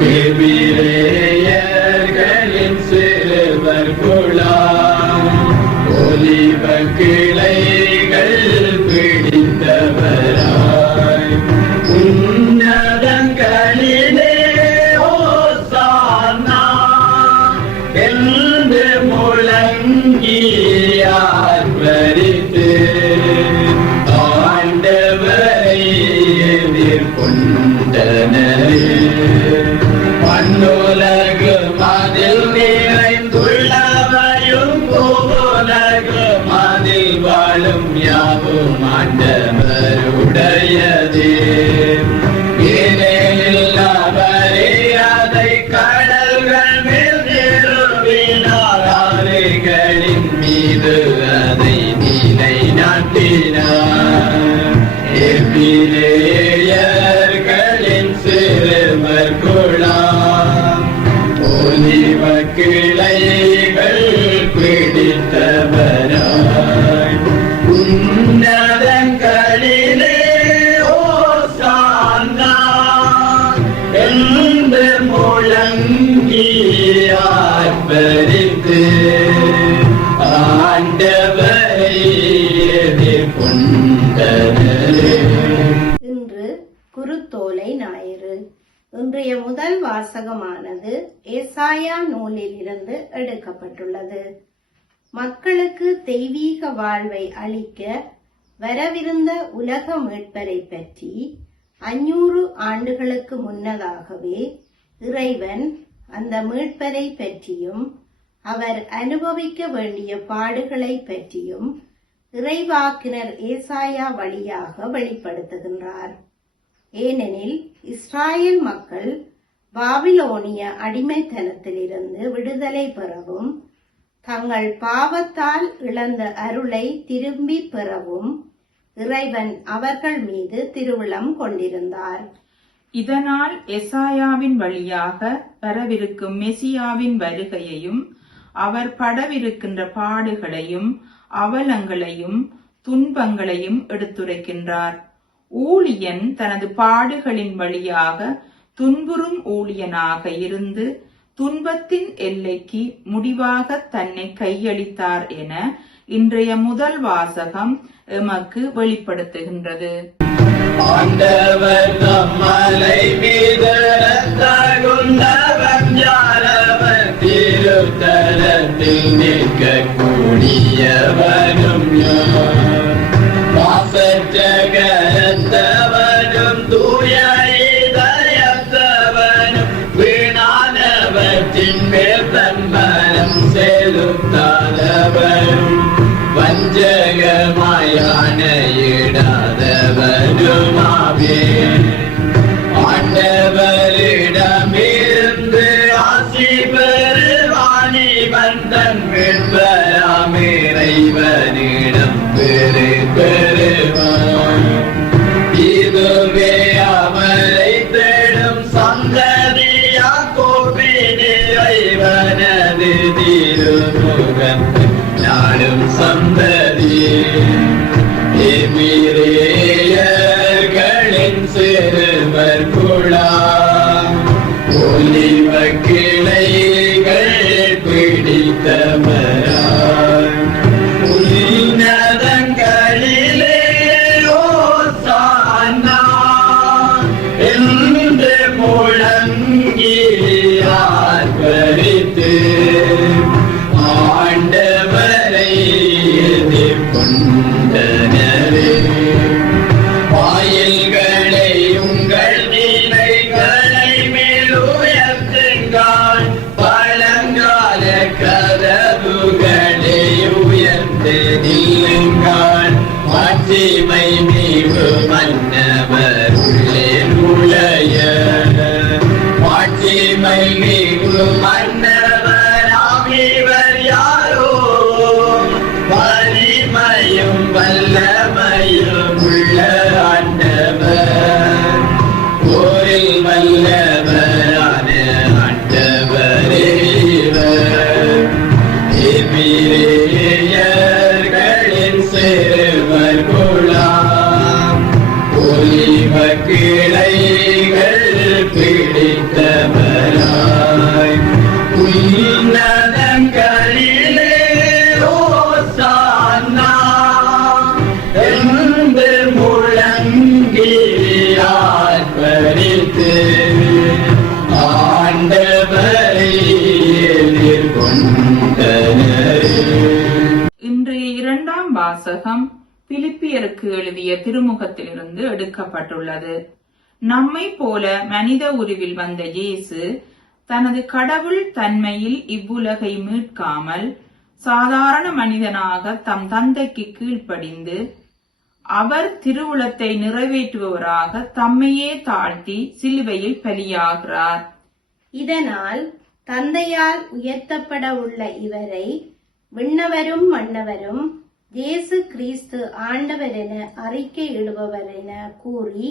Baby, நிறைந்துள்ளவையும் பூவுலகு மதில் வாழும் யாவும் ஆண்டவருடையதே. ஏனெனில் அவரே அதை கடல்கள் மேல் நிறுவினார். ஆறுகளின் மீது அதை நிலை நாட்டினார் எபிரேயர்களின் என்று முழங்கியார் இன்று குருத்தோலை ஞாயிறு. இன்றைய முதல் வாசகமானது ஏசாயா நூலில் இருந்து எடுக்கப்பட்டுள்ளது. மக்களுக்கு தெய்வீக வாழ்வை அளிக்க வரவிருந்த உலக மீட்பரை பற்றி அஞ்சூறு ஆண்டுகளுக்கு முன்னதாகவே இறைவன் அந்த மீட்பரை பற்றியும் அவர் அனுபவிக்க வேண்டிய பாடுகளை பற்றியும் இறைவாக்கினர் ஏசாயா வழியாக வெளிப்படுத்துகின்றார். ஏனெனில் இஸ்ராயேல் மக்கள் பாபிலோனிய அடிமைத்தனத்திலிருந்து விடுதலை பெறவும் தங்கள் பாவத்தால் இழந்த அருளை திரும்பி பெறவும் இறைவன் அவர்கள் மீது திருவிழம் கொண்டிருந்தார். இதனால் எசாயாவின் வழியாக வரவிருக்கும் மெசியாவின் வருகையையும் அவர் படவிருக்கின்ற பாடுகளையும் அவலங்களையும் துன்பங்களையும் எடுத்துரைக்கின்றார். ஊழியன் தனது பாடுகளின் வழியாக துன்புறும் ஊழியனாக இருந்து துன்பத்தின் எல்லைக்கு முடிவாக தன்னை கையளித்தார் என இன்றைய முதல் வாசகம் எமக்கு வெளிப்படுத்துகின்றது. ஆண்டவர் நம்மலை மீது தகுந்தவன் திருத்தலத்தில் வஞ்சகமாயான இரண்டாம் வாசகம் பிலிப்பியருக்கு எழுதிய திருமுகத்திலிருந்து எடுக்கப்பட்டுள்ளது. நம்மை போல மனித உருவில் வந்த இயேசு தனது கடவுள் தன்மையில் இவ்வுலகை மீட்காமல் சாதாரண மனிதனாக தம் தந்தைக்கு கீழ்ப்படிந்து அவர் திருவுளத்தை நிறைவேற்றுபவராக தம்மையே தாழ்த்தி சிலுவையில் பலியாகிறார். இதனால் தந்தையால் உயர்த்தப்பட உள்ள இவரை விண்ணவரும் மன்னவரும் இயேசு கிறிஸ்து ஆண்டவர் என அறிக்கை அறிக்கையிடுபவர் என கூறி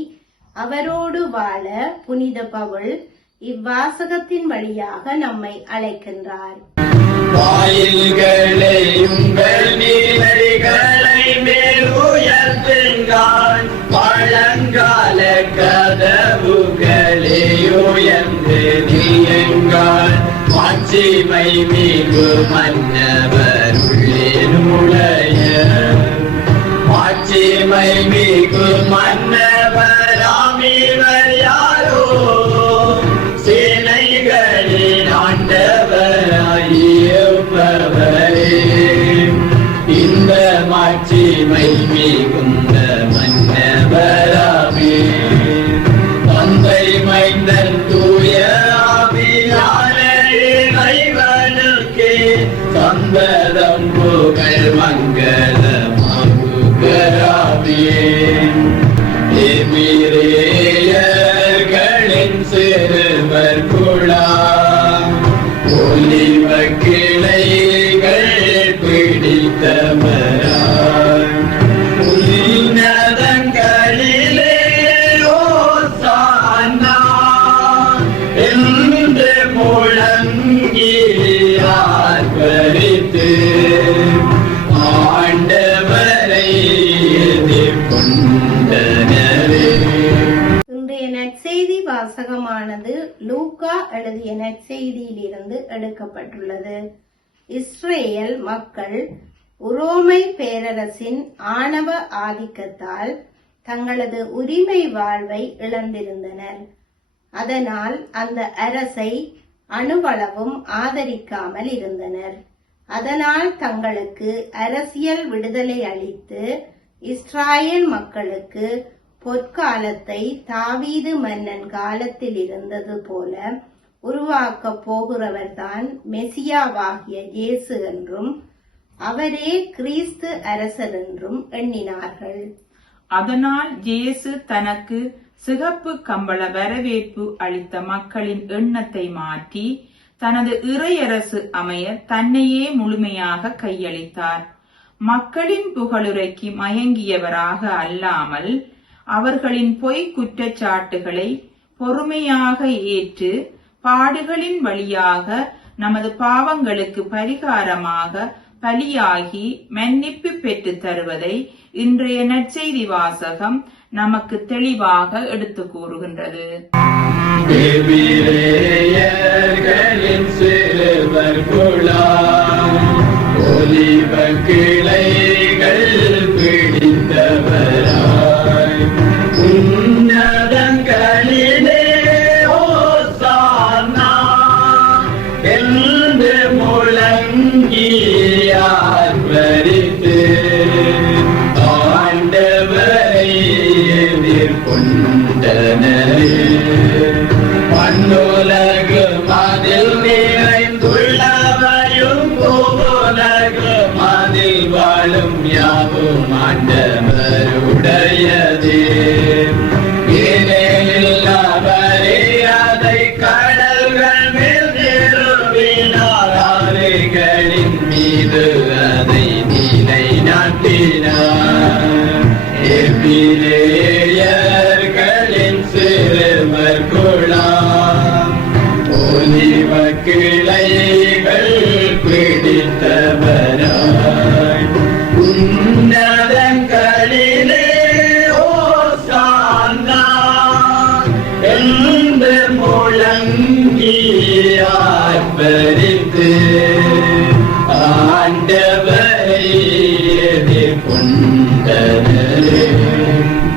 அவரோடு வாழ புனித பவுல் இவ்வாசகத்தின் வழியாக நம்மை அழைக்கின்றார். பழங்கால கதவுகளே உயர்ந்து நீயுங்கள். மாட்சிமை மிகு மன்னவர் எமிரேயர்களின் சிறுவர் குழாம் ஒலிவ கிளைகள் பிடித்தவராய் உன்னதங்களிலே ஓசானா. என்று முழங்கி லூக்கா எழுதிய நற்செய்தியிலிருந்து எடுக்கப்பட்டுள்ளது. இஸ்ரேல் மக்கள் உரோமை பேரரசின் ஆணவ ஆதிக்கத்தால் தங்களது உரிமை வாழ்வை இழந்திருந்தனர். அதனால் அந்த அரசை அணுவளவும் ஆதரிக்காமல் இருந்தனர். அதனால் தங்களுக்கு அரசியல் விடுதலை அளித்து இஸ்ராயேல் மக்களுக்கு பொற்காலத்தை தாவீது மன்னன் காலத்தில் இருந்தது போல உருவாக்கப் போகிறவர்தான் மெசியாவாகிய இயேசு என்றும் அவரே கிறிஸ்து அரசர் என்றும் எண்ணினார்கள். அதனால் இயேசு தனக்கு சிகப்பு கம்பள வரவேற்பு அளித்த மக்களின் எண்ணத்தை மாற்றி தனது இறையரசு அமைய தன்னையே முழுமையாக கையளித்தார். மக்களின் புகழுரைக்கு மயங்கியவராக அல்லாமல் அவர்களின் பொய் குற்றச்சாட்டுகளை பொறுமையாக ஏற்று பாடுகளின் வழியாக நமது பாவங்களுக்கு பரிகாரமாக பலியாகி மன்னிப்பு பெற்றுத் தருவதை இன்றைய நற்செய்தி வாசகம் நமக்கு தெளிவாக எடுத்து கூறுகின்றது. சிறுவர் Amen.